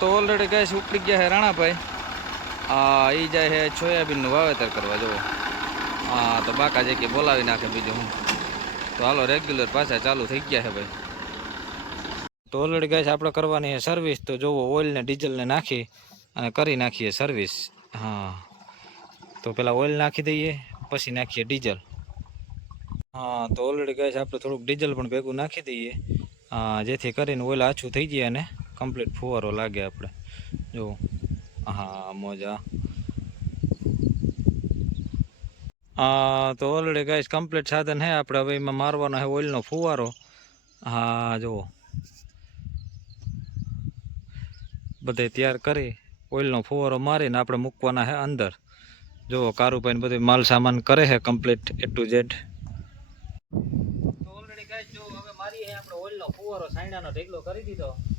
તો already gas ઉપડી ગયા છે રાણાભાઈ. હા એ જાય છે સોયાબીનનું વાવેતર કરવા, જુઓ. હા, તો બાકા જે કે બોલાવી નાખે બીજું હું. તો હાલો રેગ્યુલર પાછા ચાલુ થઈ ગયા છે ભાઈ. તો ઓલરેડી ગેસ આપણે કરવાની છે સર્વિસ તો જુઓ ઓઇલને ડીઝલને નાખી અને કરી નાખીએ સર્વિસ હા. તો પેલા ઓઇલ નાખી દઈએ, પછી નાખીએ ડીઝલ હા, તો ઓલરેડી ગેસ આપણે થોડુંક ડીઝલ પણ ભેગું નાખી દઈએ. જેથી કરીને ઓઇલ આછું થઈ જાય અને કમ્પ્લીટ ફુવારો લાગે આપણે. જો હા મોજા. હા તો ઓલરેડી ગાઈસ કમ્પ્લીટ સાધન હે આપણે. હવે એમાં મારવાનો હે ઓઇલનો ફુવારો. હા જુઓ બધે તૈયાર કરી ઓઇલનો ફુવારો મારીને આપણે મૂકવાના હે અંદર. જુઓ કારુભાઈ બધું માલ સામાન કરે છે કમ્પ્લીટ એ ટુ ઝેડ તો ઓલરેડી ગાઈસ જો, હવે મારી હે આપણે ઓઇલનો ફુવારો. સાયણાનો ઢેગલો કરી દીધો.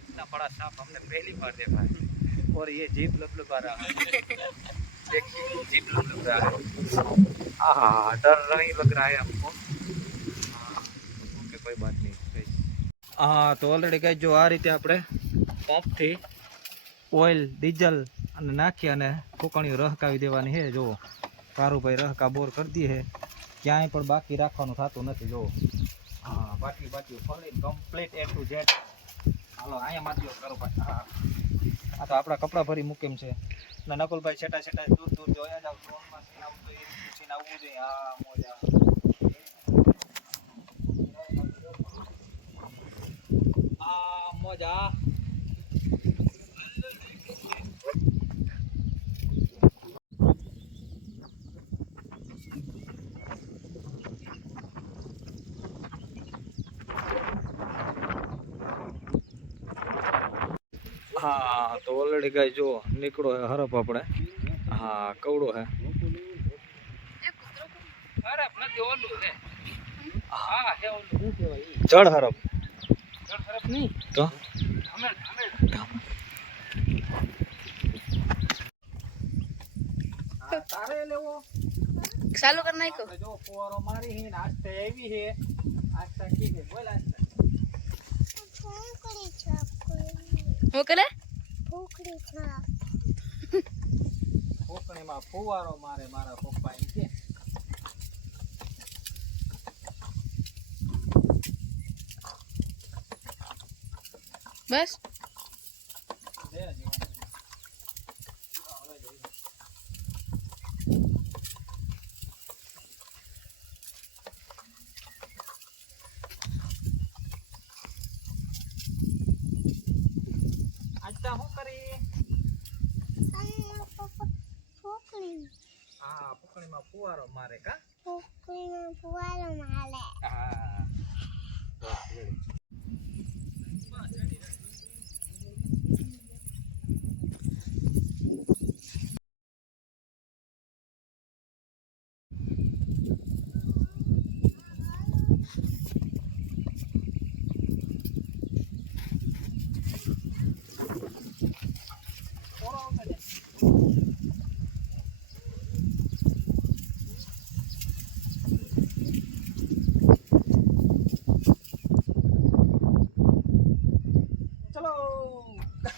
इतना बड़ा सांप हमने पहली बार देखा है और ये जीप लपलपा रहा है देखिए जीप लपलपा रहा है हाँ डर नहीं लग रहा है हमको हाँ, ओके कोई बात नहीं कहीं હા તો ઓલરેડી કઈ જો આ રીતે આપણે પંપથી ઓઇલ ડીઝલ અને નાખી અને ફૂકણીઓ રહકાવી દેવાની છે જુઓ કારુભાઈ રહકા બોર કરી દઈએ છે ક્યાંય પણ બાકી રાખવાનું થતું નથી જુઓ બાકી બાકી, ફરી કમ્પ્લીટ એ ટુ ઝેડ હાલો, અહીંયા માથીઓ કરો પાછા. હા. આ તો આપણા કપડાં ભરી મૂકેમ છે. ને નકુલભાઈ છેટા છેટા દૂર દૂર જોયા જાવ ડ્રોનમાં સીન આવતું એ સીન આવવું જોઈએ હા, મોજા આ મોજા. હા તો ઓલરેડી ગાય જો નીકળો હે હરપ આપણે હા કવડો હે હરપ નથી ઓલું છે હા છે ઓલું શું કહેવાય જળ હરપ જળ હરપ નહીં તો હા, તારે લેવો ચાલુ કરી નાખો આપણે જો ફુવારો મારી હે ને આસ્તે આવી હે આસ્તે કી હે બોલ આસ્તે હું કરે કોકણીમાં ફુવારો મારે મારા પપ્પા એમ કે. બસ. આજતા શું કરી? હા ફૂકણીમાં ફુવારો મારે કા? પોકળીમાં ફુવારો મારે. ready.